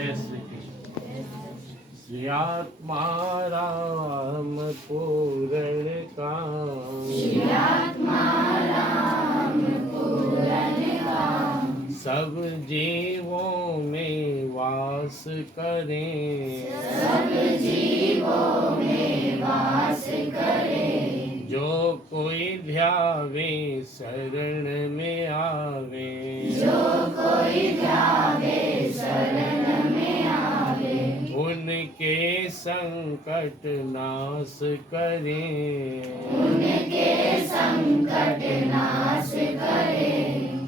जय श्री कृष्ण। श्री आत्मा राम पूरण काम, श्री आत्मा राम पूरण काम, सब जीवों में वास करें, सब जीवों में वास करे। जो कोई ध्यावे शरण में आवे, जो कोई ध्यावे शरण में आवे, उनके संकट नाश करें, उनके संकट नाश करे।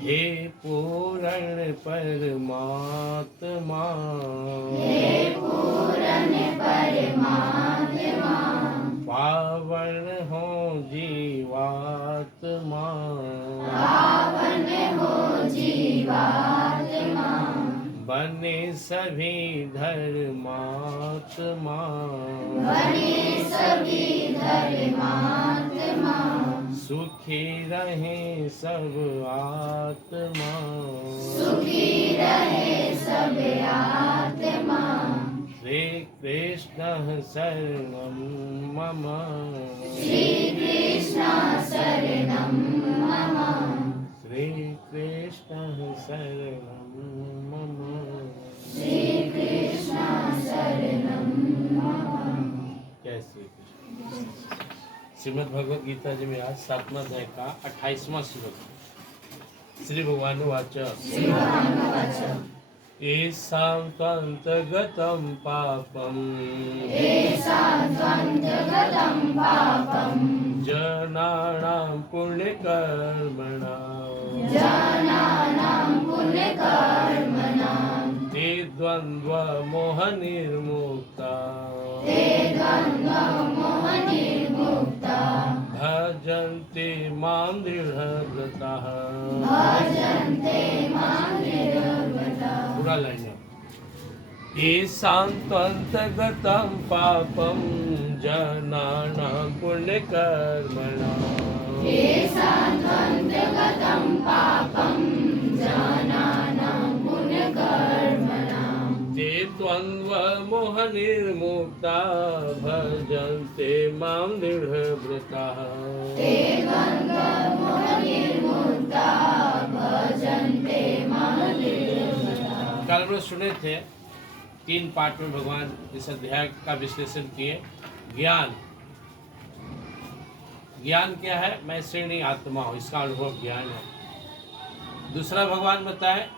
हे पूर्ण परमात्मा, हे पूर्ण परमात्मा, पावन हो जीवात्मा, पावन हो जीवात्मा, बने सभी धर्मात्मा, बने सभी धर्मात्मा, सुखी रहे सब आत्मा, सुखी रहे सब आत्मा। श्री कृष्ण शरणं मम, श्री कृष्ण शरणं मम, श्री कृष्ण शरणं मम। श्री कृष्ण शरणं मम। जय श्री कृष्ण। श्रीमद् भगवद गीता जी में आज 7वां अध्याय का 28वां श्लोक। श्री भगवान वाच, श्री भगवानुवाच, येषां त्वन्तगतं पापं, येषां त्वन्तगतं पापं, जनानां पुण्यकर्मणां, जनानां पुण्यकर्मणां, ते द्वन्द्वमोहनिर्मुक्ता, ते द्वन्द्वमोहनिर्मुक्ता, भजन्ते मां दृढव्रताः। भजन्ते मां दृढव्रताः। पूरा लाइन है। येषां त्वन्तगतं पापं, जनानां पुण्यकर्मणां, येषां त्वन्तगतं पापं, जनानां पुण्यकर्मणां, ते द्वन्द्वमोहनिर्मुक्ता, भजन्ते मां दृढव्रताः। ते द्वन्द्वमोहनिर्मुक्ता, भजन्ते मां दृढव्रताः। कल हम लोग सुने थे 3 पार्ट में भगवान इस अध्याय का विश्लेषण किए। ज्ञान, ज्ञान क्या है? मैं श्रेणी आत्मा हूँ, इसका अनुभव ज्ञान है। दूसरा भगवान बताए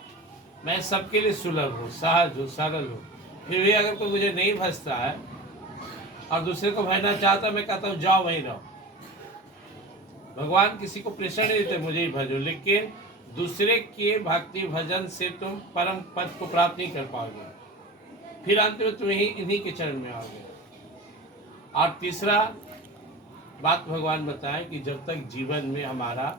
मैं सबके लिए सुलभ हूँ, सहज हूँ, सरल हूँ। फिर भी अगर कोई मुझे नहीं भजता है और दूसरे को भजना चाहता, मैं कहता हूँ जाओ वहीं रहो। भगवान किसी को प्रेशर नहीं देते मुझे ही भजो, लेकिन दूसरे के भक्ति भजन से तुम परम पद को प्राप्त नहीं कर पाओगे। फिर अंत में तुम ही इन्हीं के चरण में आओगे। और तीसरा बात भगवान बताए कि जब तक जीवन में हमारा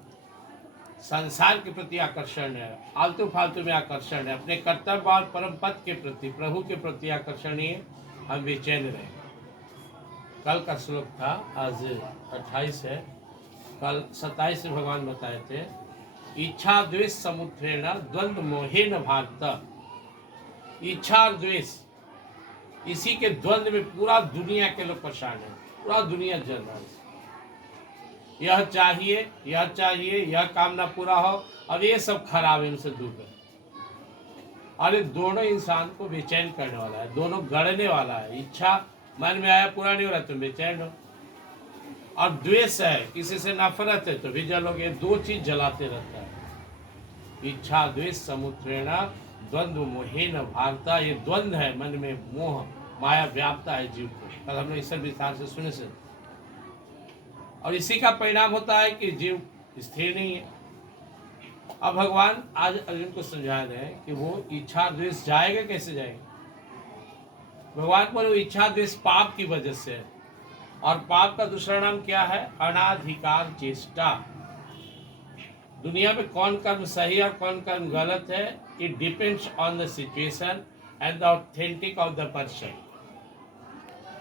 संसार के प्रति आकर्षण है, आलतू फालतू में आकर्षण है, अपने कर्तव्य और परम पद के प्रति, प्रभु के प्रति आकर्षण ही हम बेचैन रहे। कल का श्लोक था, आज 28 है, कल 27 में भगवान बताए थे इच्छा द्वेष समुद्रेण द्वंद्व मोहेन भारत। इच्छा और द्वेष, इसी के द्वंद्व में पूरा दुनिया के लोग परेशान है, पूरा दुनिया जल रहा है। यह चाहिए, यह चाहिए, यह कामना पूरा हो, अब ये सब खराब है, इनसे दूर रहे। और ये दोनों इंसान को बेचैन करने वाला है, दोनों गड़ने वाला है। इच्छा मन में आया, पूरा नहीं हो रहा, तुम बेचैन हो। और द्वेष है, किसी से नफरत है तो भी जलोगे। 2 चीज जलाते रहता है। इच्छा द्वेष समुद्रेण द्वंद्व मोहेन भारत। ये द्वंद्व है, मन में मोह माया व्यापता है जीव को। कल हमने इस विस्तार से सुने से, और इसी का परिणाम होता है कि जीव स्थिर नहीं है। अब भगवान आज अर्जुन को समझा रहे हैं कि वो इच्छा द्वेष जाएगा, कैसे जाएगा। भगवान पर वो इच्छा द्वेष पाप की वजह से है, और पाप का दूसरा नाम क्या है? अनाधिकार चेष्टा। दुनिया में कौन कर्म सही और कौन कर्म गलत है, it depends on the situation and the authentic of the person.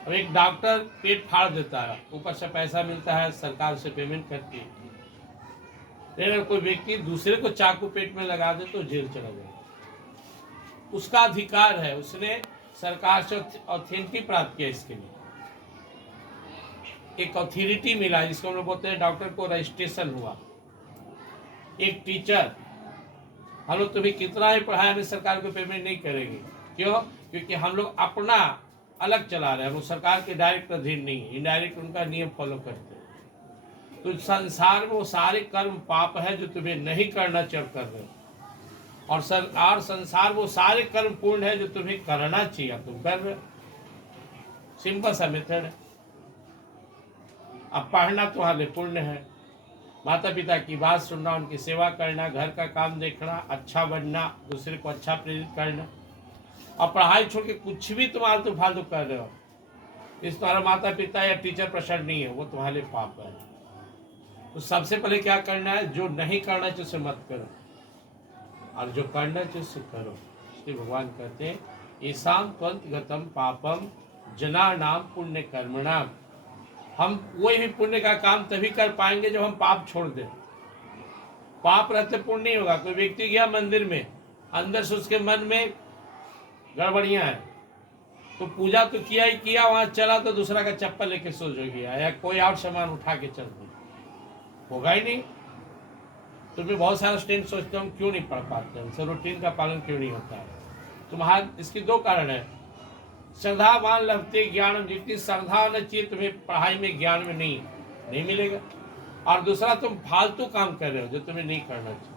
अब एक डॉक्टर पेट फाड़ देता है, ऊपर से पैसा मिलता है, सरकार से पेमेंट करती है। लेकिन कोई व्यक्ति दूसरे को चाकू पेट में लगा दे तो जेल चला जाएगा। उसका अधिकार है, उसने सरकार से ऑथेंटिटी प्राप्त किया, इसके लिए एक अथॉरिटी मिला, जिसको हम लोग बोलते हैं डॉक्टर को रजिस्ट्रेशन हुआ। एक टीचर, हम लोग तुम्हें कितना ही पढ़ाया, हमें सरकार को पेमेंट नहीं करेंगे। क्यों? क्योंकि हम लोग अपना अलग चला रहे हैं, हम लोग सरकार के डायरेक्ट अधीन नहीं है, इनडायरेक्ट उनका नियम फॉलो करते हैं। तो संसार में वो सारे कर्म पाप है जो तुम्हें नहीं करना चाहिए कर रहे हो, और संसार वो सारे कर्म पूर्ण है जो तुम्हें करना चाहिए, तुम कर रहे हो। सिंपल सा मेथड है। अब पढ़ना तुम्हारे लिए पुण्य है, माता पिता की बात सुनना, उनकी सेवा करना, घर का काम देखना, अच्छा बनना, दूसरे को अच्छा प्रेरित करना। और पढ़ाई छोड़ के कुछ भी तुम आलतू फालतू कर रहे हो, इस तुम्हारा माता पिता या टीचर प्रसन्न नहीं है, वो तुम्हारे लिए पाप है। तो सबसे पहले क्या करना है, जो नहीं करना चाहिए उसे मत करो, और जो करना चाहिए उसे करो। इसलिए भगवान कहते हैं ईशान त्वंत गतम पापम जना नाम पुण्य कर्मणाम। हम कोई भी पुण्य का काम तभी कर पाएंगे जब हम पाप छोड़ दें। पाप रहते पुण्य नहीं होगा। कोई व्यक्ति गया मंदिर में, अंदर से उसके मन में गड़बड़ियां है, तो पूजा तो किया ही किया, वहां चला तो दूसरा का चप्पल लेके सो जो गया, या कोई और सामान उठा के चल दिया, होगा ही नहीं। तो मैं बहुत सारा स्टूडेंट सोचता हूँ क्यों नहीं पढ़ पाते, उनसे रूटीन का पालन क्यों नहीं होता है। तुम्हारा इसके दो कारण है, श्रद्धावान लभते ज्ञान, जितनी श्रद्धा होना चाहिए तुम्हें पढ़ाई में ज्ञान में नहीं मिलेगा। और दूसरा, तुम फालतू काम कर रहे हो जो तुम्हें नहीं करना चाहिए।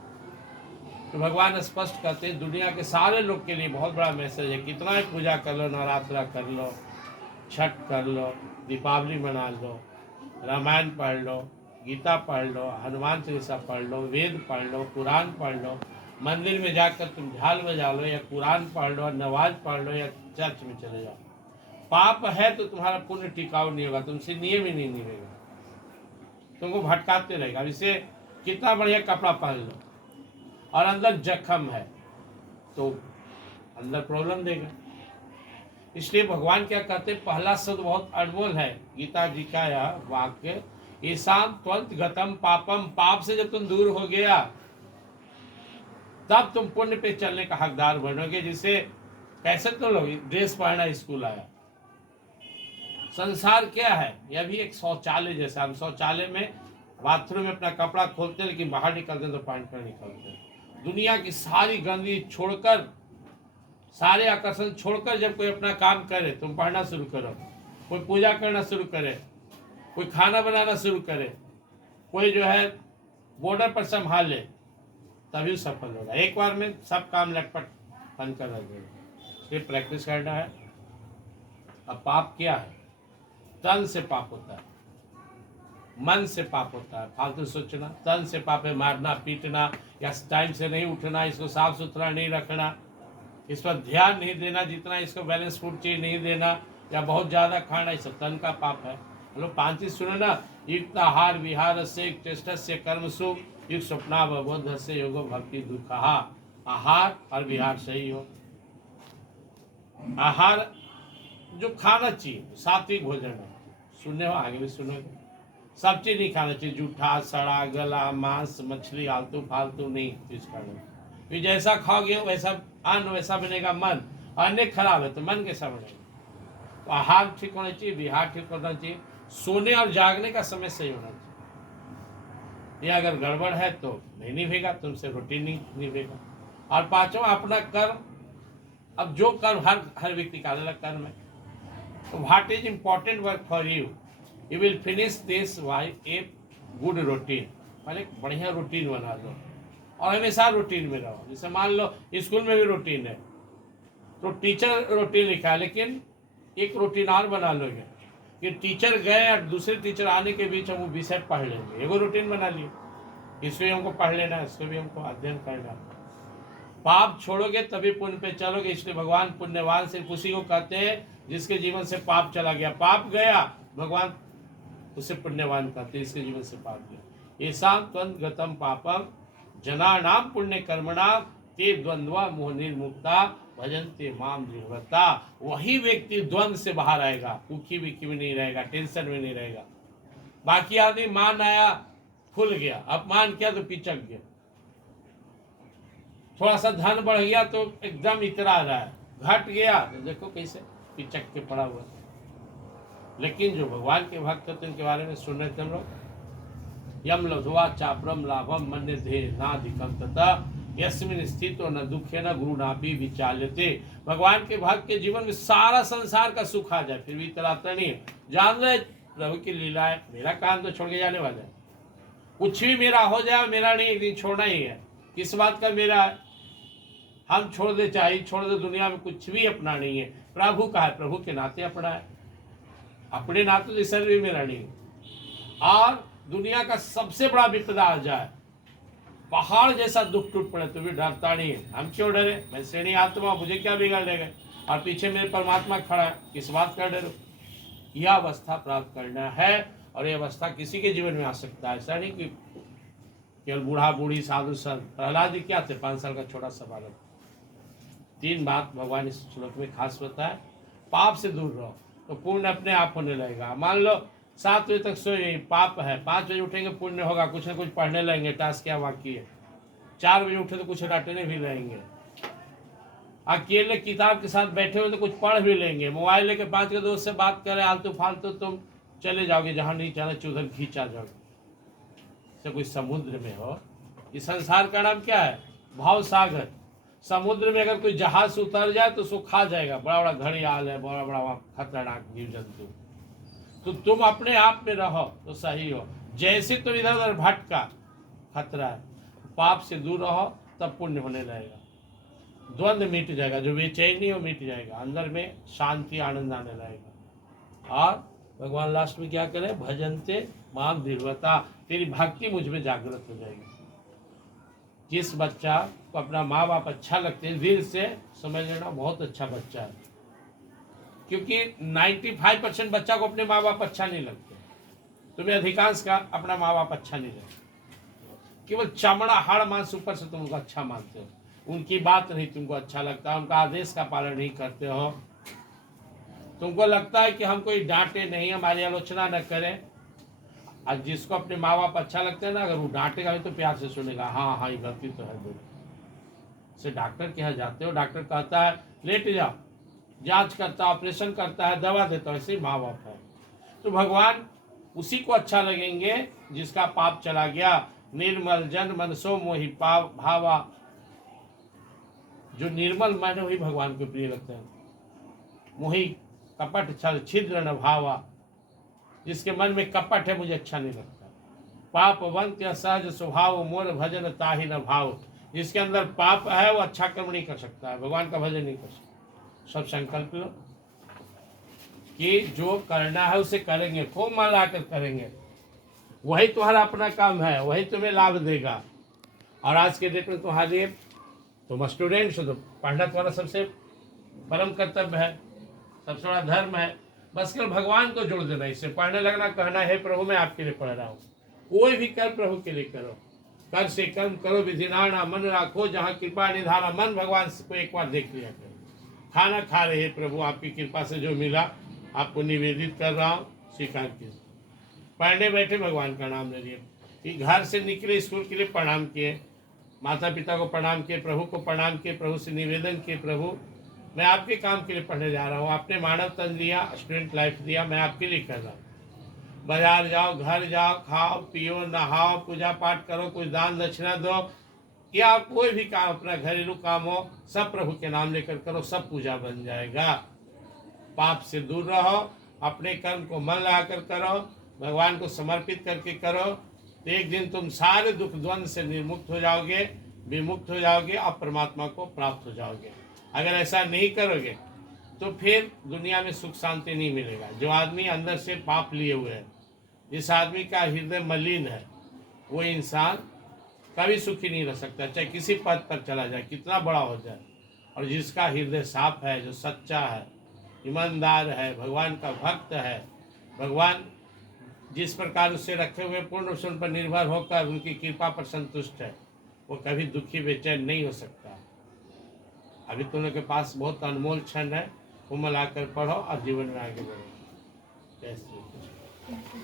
तो भगवान स्पष्ट करते हैं दुनिया के सारे लोग के लिए बहुत बड़ा मैसेज है, कितना ही पूजा कर लो, नवरात्रा कर लो, छठ कर लो, दीपावली मना लो, रामायण पढ़ लो, गीता पढ़ लो, हनुमान चालीसा पढ़ लो, वेद पढ़ लो, कुरान पढ़ लो, मंदिर में जाकर तुम झाल बजा लो, या कुरान पढ़ लो, नमाज पढ़ लो, या चर्च में चले जाओ। पाप है तो तुम्हारा पुण्य टिकाऊ नहीं होगा, तुमसे नियम ही नहीं निभेगा, तुमको भटकाते रहेगा। इसे कितना बढ़िया कपड़ा पहन लो और अंदर जख्म है तो अंदर प्रॉब्लम देगा। इसलिए भगवान क्या कहते हैं, पहला शब्द बहुत अनमोल है, गीता जी का यह वाक्य, ईशान त्वंत गतम पापम। पाप से जब तुम दूर हो गया तब तुम पुण्य पे चलने का हकदार बनोगे। जिसे कैसे तो लोग ड्रेस पहना स्कूल आया, संसार क्या है, यह भी एक शौचालय जैसा। हम शौचालय में बाथरूम में अपना कपड़ा खोलते हैं, लेकिन बाहर निकलते हैं तो पैंट पर निकलते हैं। दुनिया की सारी गंदगी छोड़कर, सारे आकर्षण छोड़कर जब कोई अपना काम करे, तुम पढ़ना शुरू करो, कोई पूजा करना शुरू करे, कोई खाना बनाना शुरू करे, कोई जो है बॉर्डर पर संभाल ले, तभी सफल होगा। एक बार में सब काम लटपट बन कर रह जाएगा। इसलिए प्रैक्टिस करना है। अब पाप क्या है, तन से पाप होता है, मन से पाप होता है, फालतू सोचना। तन से पाप है मारना पीटना, या टाइम से नहीं उठना, इसको साफ सुथरा नहीं रखना, इस पर ध्यान नहीं देना, जितना इसको बैलेंस फूड चाहिए नहीं देना, या बहुत ज़्यादा खाना, ये सब तन का पाप है। लोग 5 चीज सुने ना, युक्त आहार विहार से चेष्ट से कर्मसु युक्त स्वप्नावबोध से योगो भक्ति दुखहा। आहार और विहार सही हो। आहार जो खाना चाहिए सात्विक भोजन है, सुनने हो आगे भी सुनोगे। सब चीज नहीं खाना चाहिए, जूठा सड़ा गला मांस मछली आलतू फालतू नहीं चीज खाना। फिर जैसा खाओगे वैसा अन्न, वैसा बनेगा मन। अन्न खराब है तो मन कैसा बनेगा। तो आहार ठीक होना चाहिए, विहार ठीक होना चाहिए, सोने और जागने का समय सही होना चाहिए। ये अगर गड़बड़ है तो नहीं निभेगा, तुमसे रूटीन नहीं निभेगा। और पांचवा, अपना कर्म। अब जो कर्म हर व्यक्ति का अलग कर्म है, तो what is important work for you, you will finish this by a good routine. पहले बढ़िया रूटीन बना दो और हमेशा रूटीन में रहो। जैसे मान लो स्कूल में भी रूटीन है, तो टीचर रूटीन लिखा है, लेकिन एक रूटीन और बना लोगे कि टीचर गए और दूसरे टीचर आने के बीच हम वो विषय पढ़ लेंगे। एगो रूटीन बना लिए, इसको भी हमको पढ़ लेना है, इसको भी हमको अध्ययन करना है। पाप छोड़ोगे तभी पुण्य पे चलोगे। इसलिए भगवान पुण्यवान सिर्फ उसी को कहते हैं जिसके जीवन से पाप चला गया। पाप गया, भगवान उसे पुण्यवान कहते हैं, इसके जीवन से पाप गया। येषां त्वंत गतम पापम जनानाम पुण्य कर्मणाम ते द्वंद्वा मोह निर्मुक्ता भजन्ते माम दृढ़व्रता। वही व्यक्ति द्वंद्व से बाहर आएगा, उखी बिखी में नहीं रहेगा, टेंशन में नहीं रहेगा। बाकी आदमी मान आया फूल गया, अपमान किया तो पिचक गया। थोड़ा सा धन बढ़ गया तो एकदम इतरा रहा है, घट गया तो देखो कैसे पिचक के पड़ा हुआ है। लेकिन जो भगवान के भक्त होते हैं उनके बारे में सुन रहे थे हम लोग, यम लब्ध्वा चापरम लाभम मन्य धे नाधिकम तथा यस्मिन स्थितो न दुखे न गुरुणापि विचाल्यते। भगवान के भक्त के जीवन में सारा संसार का सुख आ जाए फिर भी इतराता नहीं है। जान रहे प्रभु की लीला है, मेरा काम तो छोड़ के जाने वाला है, कुछ भी मेरा हो जाए मेरा नहीं, एक दिन छोड़ना ही है। किस बात का मेरा है, हम छोड़ दे चाहे छोड़ दे, दुनिया में कुछ भी अपना नहीं है। प्रभु का है, प्रभु के नाते अपना है, अपने नाते तो शरीर भी मेरा नहीं। और दुनिया का सबसे बड़ा विपदा आ जाए, पहाड़ जैसा दुख टूट पड़े तो भी डरता नहीं है। हम क्यों डरे, मैं श्रेणी आत्मा, मुझे क्या बिगाड़ देगा, और पीछे मेरे परमात्मा खड़ा है, किस बात का डर। यह अवस्था प्राप्त करना है, और यह अवस्था किसी के जीवन में आ सकता है। ऐसा नहीं कि केवल बूढ़ा बूढ़ी साधु संत। प्रहलाद जी क्या थे, 5 साल का छोटा सा बालक। 3 बात भगवान इस श्लोक में खास बताया। पाप से दूर रहो तो पुण्य अपने आप होने लगेगा। मान लो 7 बजे तक सोए, पाप है, 5 बजे उठेंगे पुण्य होगा, कुछ ना कुछ पढ़ने लगेंगे, टास्क क्या बाकी है। 4 बजे उठे तो कुछ रटने भी लगेंगे। अकेले किताब के साथ बैठे हुए तो कुछ पढ़ भी लेंगे। मोबाइल लेके 5 के दोस्त से बात करें आलतू फालतू, तुम चले जाओगे जहाँ नहीं जाना उधर खींचा जाओगे। से कोई समुद्र में हो, इस संसार का नाम क्या है, भाव सागर। समुद्र में अगर कोई जहाज से उतर जाए तो उसको खा जाएगा। बड़ा बड़ा घड़ियाल है, बड़ा बड़ा खतरनाक जीव जंतु। तो तुम अपने आप में रहो तो सही हो। जैसे तुम इधर उधर भटका, खतरा है। पाप से दूर रहो तब पुण्य होने लगेगा, द्वंद्व मिट जाएगा, जो बेचैनी हो मिट जाएगा, अंदर में शांति आनंद आने लगेगा। और भगवान लास्ट में क्या करे, भजनते माम दृढ़वता, तेरी भक्ति मुझ में जागृत हो जाएगी। जिस बच्चा को अपना माँ बाप अच्छा लगते हैं, दिल से समझ लेना बहुत अच्छा बच्चा है। क्योंकि 95% बच्चा को अपने माँ बाप अच्छा नहीं लगते। तुम्हें अधिकांश का अपना माँ बाप अच्छा नहीं लगता। केवल चमड़ा हाड़ मांस ऊपर से तुम उनको अच्छा मानते हो, उनकी बात नहीं तुमको अच्छा लगता, उनका आदेश का पालन नहीं करते हो। तुमको लगता है कि हम कोई डांटे नहीं, हमारी आलोचना न करें। आज जिसको अपने माँ बाप अच्छा लगते हैं ना, अगर वो डांटेगा तो प्यार से सुनेगा, हाँ हाँ ये गलती तो है। से डॉक्टर के यहाँ जाते हो, डॉक्टर कहता है लेट जाओ, जांच करता है, ऑपरेशन करता है, दवा देता है। ऐसे ही माँ बाप है। तो भगवान उसी को अच्छा लगेंगे जिसका पाप चला गया। निर्मल जन मनसो मोहि पाप भावा, जो निर्मल मन वही भगवान को प्रिय लगते हैं। मोहि कपट छल छिद्र न भावा, जिसके मन में कपट है मुझे अच्छा नहीं लगता। पापवंत या सहज स्वभाव मोर भजन ताहि न भाव, जिसके अंदर पाप है वो अच्छा कर्म नहीं कर सकता है, भगवान का भजन नहीं कर सकता। सब संकल्प लो कि जो करना है उसे करेंगे, खूब मन लाकर करेंगे, वही तुम्हारा अपना काम है, वही तुम्हें लाभ देगा। और आज के डेट में तुम्हारे तुम स्टूडेंट्स हो तो पढ़ना तुम्हारा सबसे परम कर्तव्य है, सबसे बड़ा धर्म है। बस केवल भगवान को जोड़ देना, इससे पढ़ने लगना, कहना है प्रभु मैं आपके लिए पढ़ रहा हूँ। कोई भी कर्म प्रभु के लिए करो, कर से कर्म करो विधिनाना, मन राखो जहाँ कृपा निधाना। मन भगवान को एक बार देख लिया करो। खाना खा रहे हैं प्रभु, आपकी कृपा से जो मिला आपको निवेदित कर रहा हूँ, स्वीकार कीजिए। पढ़ने बैठे भगवान का नाम ले लिए, कि घर से निकले स्कूल के लिए प्रणाम किए, माता पिता को प्रणाम किए, प्रभु को प्रणाम किए, प्रभु से निवेदन किए, प्रभु मैं आपके काम के लिए पढ़ने जा रहा हूँ, आपने मानव तन दिया, स्टूडेंट लाइफ दिया, मैं आपके लिए कर रहा हूँ। बाजार जाओ, घर जाओ, खाओ पियो, नहाओ, पूजा पाठ करो, कुछ दान दक्षिणा दो, या कोई भी काम अपना घरेलू काम हो, सब प्रभु के नाम लेकर करो, सब पूजा बन जाएगा। पाप से दूर रहो, अपने कर्म को मन लगाकर करो, भगवान को समर्पित करके करो, तो एक दिन तुम सारे दुख द्वंद से निर्मुक्त हो जाओगे, विमुक्त हो जाओगे और परमात्मा को प्राप्त हो जाओगे। अगर ऐसा नहीं करोगे तो फिर दुनिया में सुख शांति नहीं मिलेगा। जो आदमी अंदर से पाप लिए हुए है, जिस आदमी का हृदय मलिन है, वो इंसान कभी सुखी नहीं रह सकता, चाहे किसी पद पर चला जाए, कितना बड़ा हो जाए। और जिसका हृदय साफ है, जो सच्चा है, ईमानदार है, भगवान का भक्त है, भगवान जिस प्रकार उससे रखे हुए पूर्ण उन पर निर्भर होकर उनकी कृपा पर संतुष्ट है, वो कभी दुखी बेचैन नहीं हो सकता। अभी तुम लोग के पास बहुत अनमोल क्षण है, वो मिलाकर पढ़ो और जीवन में आगे बढ़ो। जय श्री कृष्ण।